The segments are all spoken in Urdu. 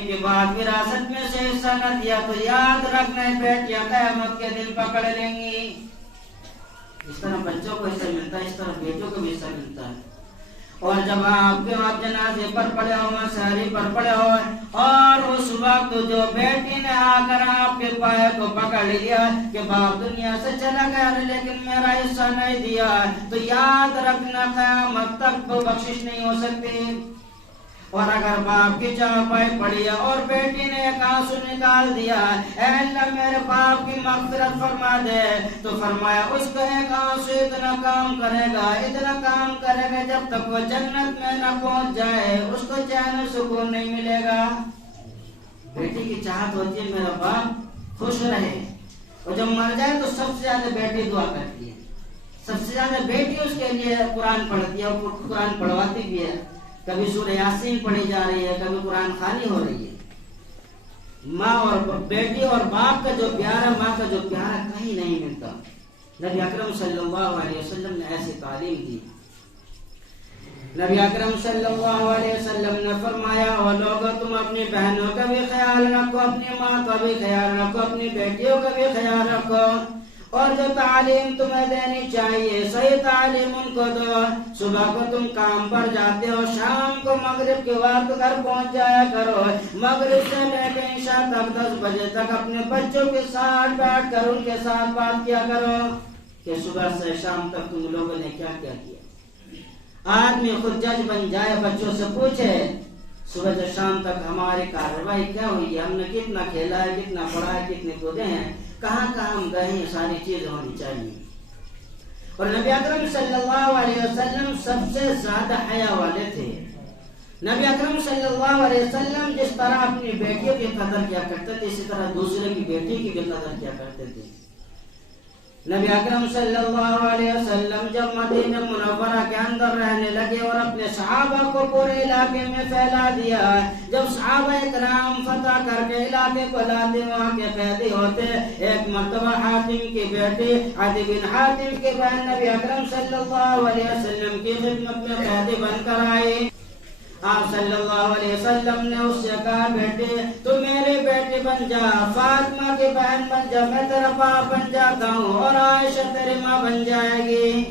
کے بعد وراثت میں سے حصہ نہ دیا تو یاد رکھنا بیٹیاں قیامت کے دن پکڑ لیں گی. اس طرح بچوں کو حصہ ملتا ہے، اس طرح بیٹوں کو بھی حصہ ملتا ہے. اور جب آپ جنازے پر پڑے ہو، سحری پر پڑے ہو، اور اس وقت جو بیٹی نے آ کر آپ کے پائے کو پکڑ لیا کہ باپ دنیا سے چلا گیا لیکن میرا حصہ نہیں دیا، تو یاد رکھنا قیامت تک تو بخشش نہیں ہو سکتی. اور اگر باپ کی چاپائی پڑی ہے اور بیٹی نے ایک آنسو نکال دیا، اے اللہ میرے باپ کی مغفرت فرما دے، تو فرمایا اس کا ایک آنسو اتنا کام کرے گا جب تک وہ جنت میں نہ پہنچ جائے اس کو چین و سکون نہیں ملے گا. بیٹی کی چاہت ہوتی ہے میرا باپ خوش رہے، اور جب مر جائے تو سب سے زیادہ بیٹی دعا کرتی ہے، سب سے زیادہ بیٹی اس کے لیے قرآن پڑھتی ہے اور قرآن پڑھواتی بھی ہے. کبھی سورہ یاسین پڑھی جا رہی ہے، کبھی قرآن خوانی ہو رہی ہے. ماں اور بیٹی اور باپ کا جو پیار ہے، ماں کا جو پیار ہے کہیں نہیں ملتا. نبی اکرم صلی اللہ علیہ وسلم نے ایسی تعلیم دی. نبی اکرم صلی اللہ علیہ وسلم نے فرمایا، اور لوگوں تم اپنی بہنوں کا بھی خیال رکھو، اپنی ماں کا بھی خیال رکھو، اپنی بیٹیوں کا بھی خیال رکھو، اور جو تعلیم تمہیں دینی چاہیے صحیح تعلیم ان کو دو. صبح کو تم کام پر جاتے ہو، شام کو مغرب کے وقت گھر پہنچ جایا کرو. مغرب سے لے کے عشاء تک 10 بجے تک اپنے بچوں کے ساتھ بیٹھ کر ان کے ساتھ بات کیا کرو کہ صبح سے شام تک تم لوگوں نے کیا کیا کیا. آدمی خود جج بن جائے، بچوں سے پوچھے صبح سے شام تک ہماری کارروائی کیا ہوئی ہے، ہم نے کتنا کھیلا ہے، کتنا پڑھا ہے، کتنے کودے ہیں، کہاں کہاں ہم گئے ہیں، ساری چیز ہونی چاہیے. اور نبی اکرم صلی اللہ علیہ وسلم سب سے زیادہ حیا والے تھے. نبی اکرم صلی اللہ علیہ وسلم جس طرح اپنی بیٹیوں کی قدر کیا کرتے تھے، اسی طرح دوسرے کی بیٹی کی بھی قدر کیا کرتے تھے. نبی اکرم صلی اللہ علیہ وسلم جب مدینہ منورہ کے اندر رہنے لگے اور اپنے صحابہ کو پورے علاقے میں پھیلا دیا، جب صحابہ اکرام فتح کر کے علاقے کو لاتے وہاں کے قیدی ہوتے، ایک مرتبہ حاتم کی بیٹی عدی بن حاتم کی بہن نبی اکرم صلی اللہ علیہ وسلم کی خدمت میں قیدی بن کر آئی. آپ صلی اللہ علیہ وسلم نے اس سے کہا، بیٹے تو میری بیٹی بن جا، فاطمہ کی بہن بن جا، میں تیرا باپ بن جاتا ہوں، اور عائشہ تیری ماں بن جائے گی.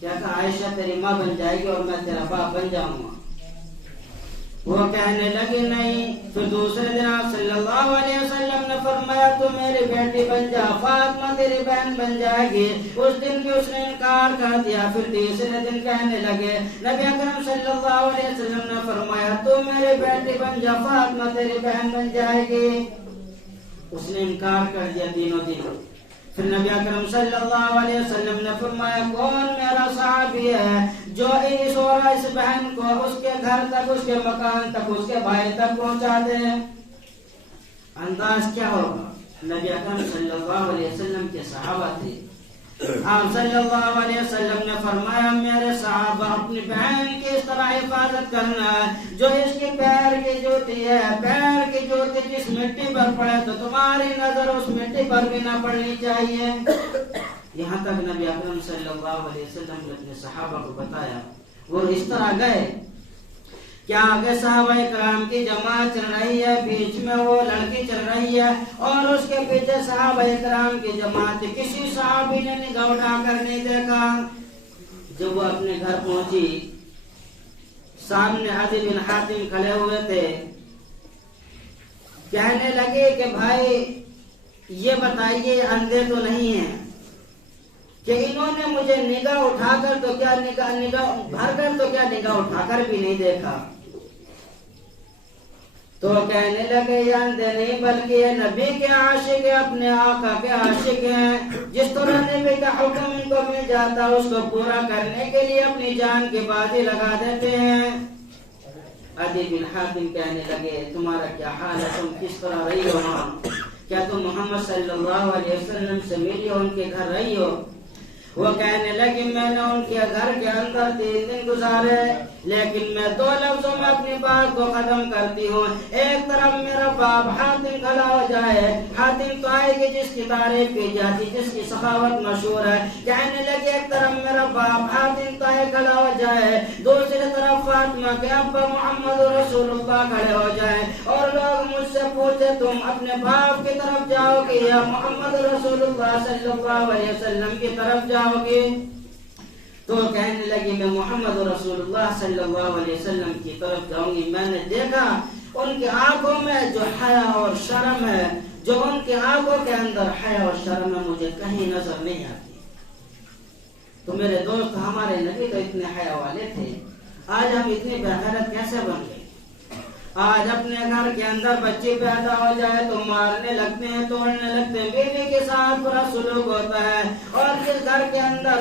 کیا کہا؟ عائشہ تیری ماں بن جائے گی اور میں تیرا باپ بن جاؤں گا. وہ کہنے لگی نہیں. پھر دوسرے دن آپ صلی اللہ علیہ وسلم نے فرمایا، تو میری بیٹی بن جا، فاطمہ تیری بہن بن جائے گی. اس دن بھی اس نے انکار کر دیا. پھر تیسرے دن کہنے لگے، نبی اکرم صلی اللہ علیہ وسلم نے فرمایا، تو میری بیٹی بن جا، فاطمہ تیری بہن بن جائے گی. اس نے انکار کر دیا تینوں دن. پھر نبی اکرم صلی اللہ علیہ وسلم نے فرمایا، کون میرا صحابی ہے جو اس اور اس بہن کو اس کے گھر تک، اس کے مکان تک، اس کے بھائی تک پہنچا دے؟ انداز کیا ہوگا؟ نبی اکرم صلی اللہ علیہ وسلم کے صحابہ تھے. آپ صلی اللہ علیہ وسلم نے فرمایا، میرے صحابہ اپنی بہن کی اس طرح حفاظت کرنا جو اس کی پیر کی جوتی ہے. پیر کی جوتی جس مٹی پر پڑے تو تمہاری نظر اس مٹی پر بھی نہ پڑنی چاہیے. یہاں تک نبی اکرم صلی اللہ علیہ وسلم نے اپنے صحابہ کو بتایا. وہ اس طرح گئے کہ آگے صحابہ کرام کی جماعت چل رہی ہے، بیچ میں وہ لڑکی چل رہی ہے، اور اس کے پیچھے صحابہ کرام کی جماعت. کسی صحابی نے نگاہ اٹھا کر نہیں دیکھا. جب وہ اپنے گھر پہنچی، سامنے عدی بن حاتم کھڑے ہوئے تھے. کہنے لگے کہ بھائی یہ بتائیے اندھے تو نہیں ہیں کہ انہوں نے مجھے نگاہ اٹھا کر تو کیا، نگاہ بھر کر تو کیا، نگاہ اٹھا کر بھی نہیں دیکھا. تو کہنے لگے یہ اندھے نہیں بلکہ یہ نبی کے عاشق ہیں، اپنے آقا کے عاشق ہیں. جس طرح نبی کا حکم ان کو مل جاتا اس کو پورا کرنے کے لیے اپنی جان کی بازی لگا دیتے ہیں. عدی بن حاتم کہنے لگے، تمہارا کیا حال ہے، تم کس طرح رہی ہو، کیا تم محمد صلی اللہ علیہ وسلم سے ملی ہو، ان کے گھر رہی ہو؟ وہ کہنے لگی میں نے ان کے گھر کے اندر 3 دن گزارے، لیکن میں 2 لفظوں میں اپنی بات کو ختم کرتی ہوں۔ ایک طرف میرا باپ حاتم کھڑا ہو جائے، حاتم تو آئے گی جس کی تعریف کی جاتی، جس کی سخاوت مشہور ہے، کہنے لگے ایک طرف میرا باپ حاتم تو آئے کھڑا ہو جائے، دوسری طرف فاطمہ کے ابا محمد رسول اللہ کھڑے ہو جائے اور لوگ مجھ سے پوچھے تم اپنے باپ کی طرف جاؤ گے یا محمد رسول اللہ صلی اللہ علیہ وسلم کی طرف جاؤ گے؟ تو کہنے لگی میں محمد رسول اللہ صلی اللہ علیہ وسلم کی طرف جاؤں گی۔ میں نے دیکھا ان کی آنکھوں میں جو حیا اور شرم ہے، جو ان کی آنکھوں کے اندر حیا اور شرم ہے، مجھے کہیں نظر نہیں آتی۔ تو میرے دوست، ہمارے نبی تو اتنے حیا والے تھے، آج ہم اتنی بغیرت کیسے بن گئے؟ آج اپنے گھر کے اندر بچے پیدا ہو جائے تو مارنے لگتے ہیں، توڑنے لگتے ہیں، بیوی کے ساتھ برا سلوک ہوتا ہے، اور جس گھر کے اندر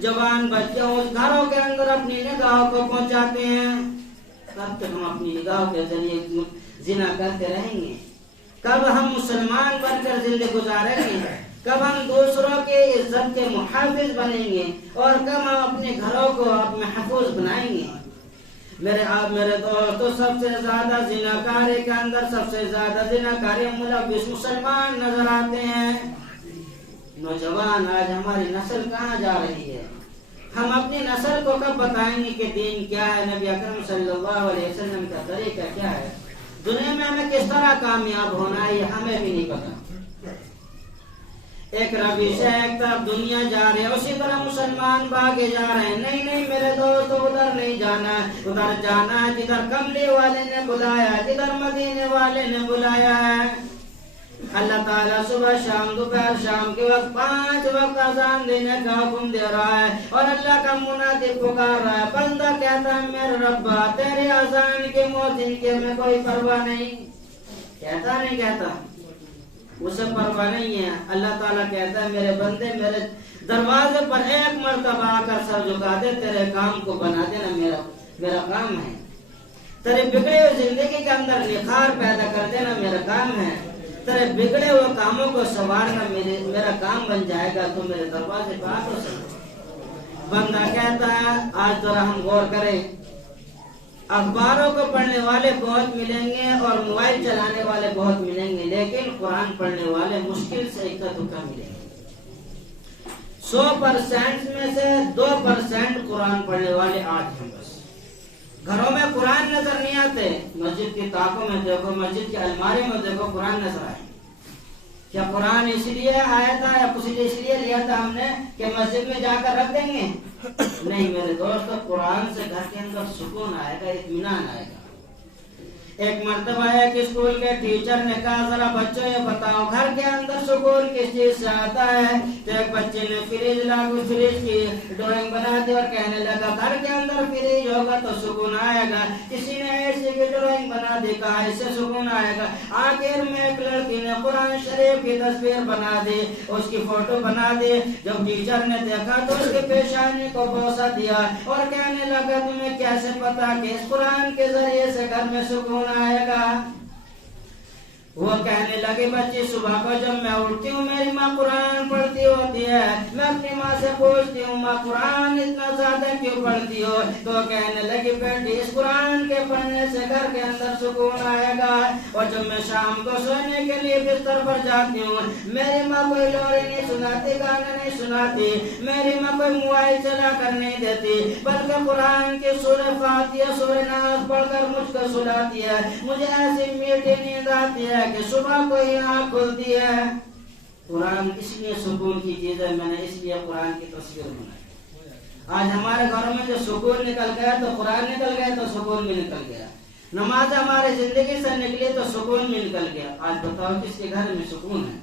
جوان بچے اس گھروں کے اندر اپنی نگاہوں کو پہنچاتے ہیں۔ کب تک ہم اپنی نگاہوں کے ذریعے زنا کرتے رہیں گے؟ کب ہم مسلمان بن کر زندگی گزاریں گے؟ کب ہم دوسروں کے عزت کے محافظ بنیں گے؟ اور کب ہم اپنے گھروں کو محفوظ بنائیں گے؟ میرے دوستو، سب سے زیادہ زناکاری کے اندر سب سے زیادہ زناکاری ملوث مسلمان نظر آتے ہیں۔ نوجوان، آج ہماری نسل کہاں جا رہی ہے؟ ہم اپنی نسل کو کب بتائیں گے کہ دین کیا ہے، نبی اکرم صلی اللہ علیہ وسلم کا طریقہ کیا ہے؟ دنیا میں ہمیں کس طرح کامیاب ہونا ہے یہ ہمیں بھی نہیں پتا۔ ایک روش ہے، ایک طرف دنیا جا رہی ہے، اسی طرح مسلمان بھاگے جا رہے ہیں۔ نہیں میرے دوستو، ادھر نہیں جانا ہے، ادھر جانا ہے جدھر کملی والے نے بلایا ہے، جدھر مدینے والے نے بلایا ہے۔ اللہ تعالیٰ صبح شام دوپہر شام کے وقت 5 وقت اذان دینے کا حکم دے رہا ہے، اور اللہ کا منادی پکار رہا ہے۔ بندہ کہتا ہے میرے ربا تیری اذان کے مؤذن کے میں کوئی پرواہ نہیں، کہتا نہیں کہتا، اسے پرواہ نہیں ہے۔ اللہ تعالیٰ کہتا ہے میرے بندے میرے دروازے پر ایک مرتبہ آ کر سر جھکا دے، تیرے کام کو بنا دینا میرا کام ہے، تیرے بگڑے ہوئے زندگی کے اندر نخار پیدا کر دینا میرا کام ہے، تیرے بگڑے ہوئے کاموں کو سنوارنا میرا کام بن جائے گا، تو میرے دروازے پر آ کر سر۔ بندہ کہتا ہے آج ذرا ہم غور کریں، اخباروں کو پڑھنے والے بہت ملیں گے اور موبائل چلانے والے بہت ملیں گے، لیکن قرآن پڑھنے والے مشکل سے اکا دکا ملیں گے۔ 100% میں سے 2% قرآن پڑھنے والے آج ہیں۔ بس گھروں میں قرآن نظر نہیں آتے، مسجد کی طاقوں میں دیکھو، مسجد کی الماری میں دیکھو، قرآن نظر آئے۔ کیا قرآن اس لیے آیا تھا یا کچھ اس لیے لیا تھا ہم نے کہ مسجد میں جا کر رکھ دیں گے؟ نہیں میرے دوستو، قرآن سے گھر کے اندر سکون آئے گا، اطمینان آئے گا۔ ایک مرتبہ ایک اسکول کے ٹیچر نے کہا ذرا بچوں یہ بتاؤ گھر کے اندر سکون کس چیز سے آتا ہے؟ تو ایک بچے نے فریج کی ڈرائنگ بنا دی اور کہنے لگا گھر کے اندر فریج ہوگا تو سکون آئے گا۔ کسی نے ایسی کی ڈرائنگ بنا دی، کہا اس سے سکون آئے گا۔ آخر میں ایک لڑکی نے قرآن شریف کی تصویر بنا دی، اس کی فوٹو بنا دی۔ جب ٹیچر نے دیکھا تو اس کی پیشانی کو بوسہ دیا اور کہنے لگا تمہیں کیسے پتا کہ اس قرآن کے ذریعے سے گھر میں سکون آئے گا؟ وہ کہنے لگے بچی صبح کو جب میں اٹھتی ہوں میری ماں قرآن پڑھتی ہوتی ہے، میں اپنی ماں سے پوچھتی ہوں ماں قرآن اتنا زیادہ کیوں پڑھتی ہو؟ تو کہنے لگی بیٹی اس قرآن کے پڑھنے سے گھر کے اندر سکون آئے گا۔ اور جب میں شام کو سونے کے لیے بستر پر جاتی ہوں میری ماں کوئی لوری نہیں سناتی، گانا نہیں سناتی، میری ماں کوئی موبائل چلا کر نہیں دیتی، بلکہ قرآن کی سورہ فاتحہ سورہ ناس پڑھ کر مجھ کو سلاتی ہے۔ مجھے ایسی میٹھی نیند آتی ہے کہ صبح کو ہی آنکھ کھلتی ہے۔ قرآن اس لیے سکون کی چیز ہے، میں نے اس لیے قرآن کی تصویر بنائی۔ آج ہمارے گھروں میں جو سکون نکل گیا تو قرآن نکل گیا تو سکون بھی نکل گیا، نماز ہماری زندگی سے نکلی تو سکون بھی نکل گیا۔ آج بتاؤ کس کے گھر میں سکون ہے؟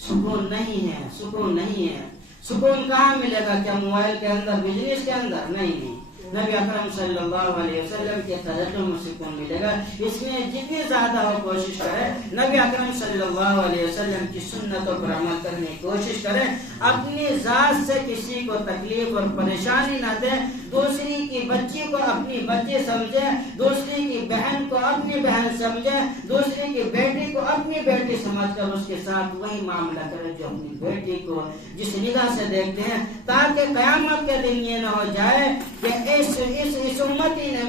سکون نہیں ہے، سکون نہیں ہے۔ سکون کہاں ملے گا؟ کیا موبائل کے اندر، بزنس کے اندر؟ نہیں، نبی اکرم صلی اللہ علیہ وسلم کے طریقے میں سکون ملے گا. اس میں جتنی زیادہ ہو کوشش کرے نبی اکرم صلی اللہ علیہ وسلم کی سنتوں پر عمل کرنے کی کوشش کرے. اپنی ذات سے کسی کو تکلیف اور پریشانی نہ دے. دوسری کی بچی کو اپنی بچی سمجھے, دوسری کی بہن کو اپنی بہن سمجھے, دوسری کی بیٹی کو اپنی بیٹی سمجھ کر اس کے ساتھ وہی معاملہ کرے جو اپنی بیٹی کو جس نگاہ سے دیکھتے ہیں, تاکہ قیامت کے دن یہ نہ ہو جائے کہ اس امتی نے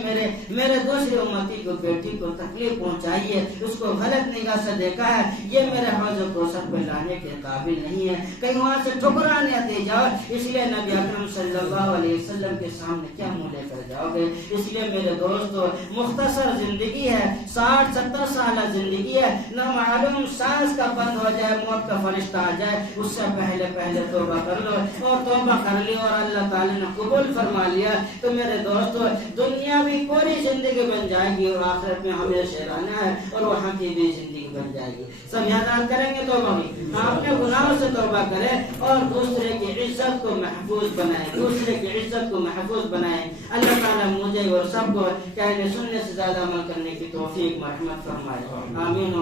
میرے دوسری امتی کو بیٹی کو تکلیف پہنچائی ہے, اس کو غلط نگاہ سے دیکھا ہے, یہ میرے حوض کوثر پہ لانے کے قابل نہیں ہے, کہیں وہاں سے ٹھکرانے دے جاؤ. اس لیے نبی اکرم صلی اللہ علیہ وسلم کے سامنے کیا منہ لے کر جاؤ گے. اس لیے میرے دوستو, مختصر زندگی ہے, 60-70 سالہ زندگی ہے, نہ معلوم سانس کا بند ہو جائے, موت کا فرشتہ آ جائے, اس سے پہلے توبہ کر لو. اور توبہ کر لی اور اللہ تعالی نے قبول فرما لیا تو میرے دوستو دنیا بھی پوری زندگی بن جائے گی اور آخرت میں ہمیشہ رہنا ہے اور وہاں کی بھی زندگی بن جائے گی. سب یاد کریں گے توبہ بھی, اپنے گناہوں سے توبہ کریں اور دوسرے کی عزت کو محفوظ بنائیں, دوسرے کی عزت کو محفوظ بنائیں. اللہ تعالیٰ مجھے اور سب کو کہنے سننے سے زیادہ عمل کرنے کی توفیق مرحمت فرمائے. آمین.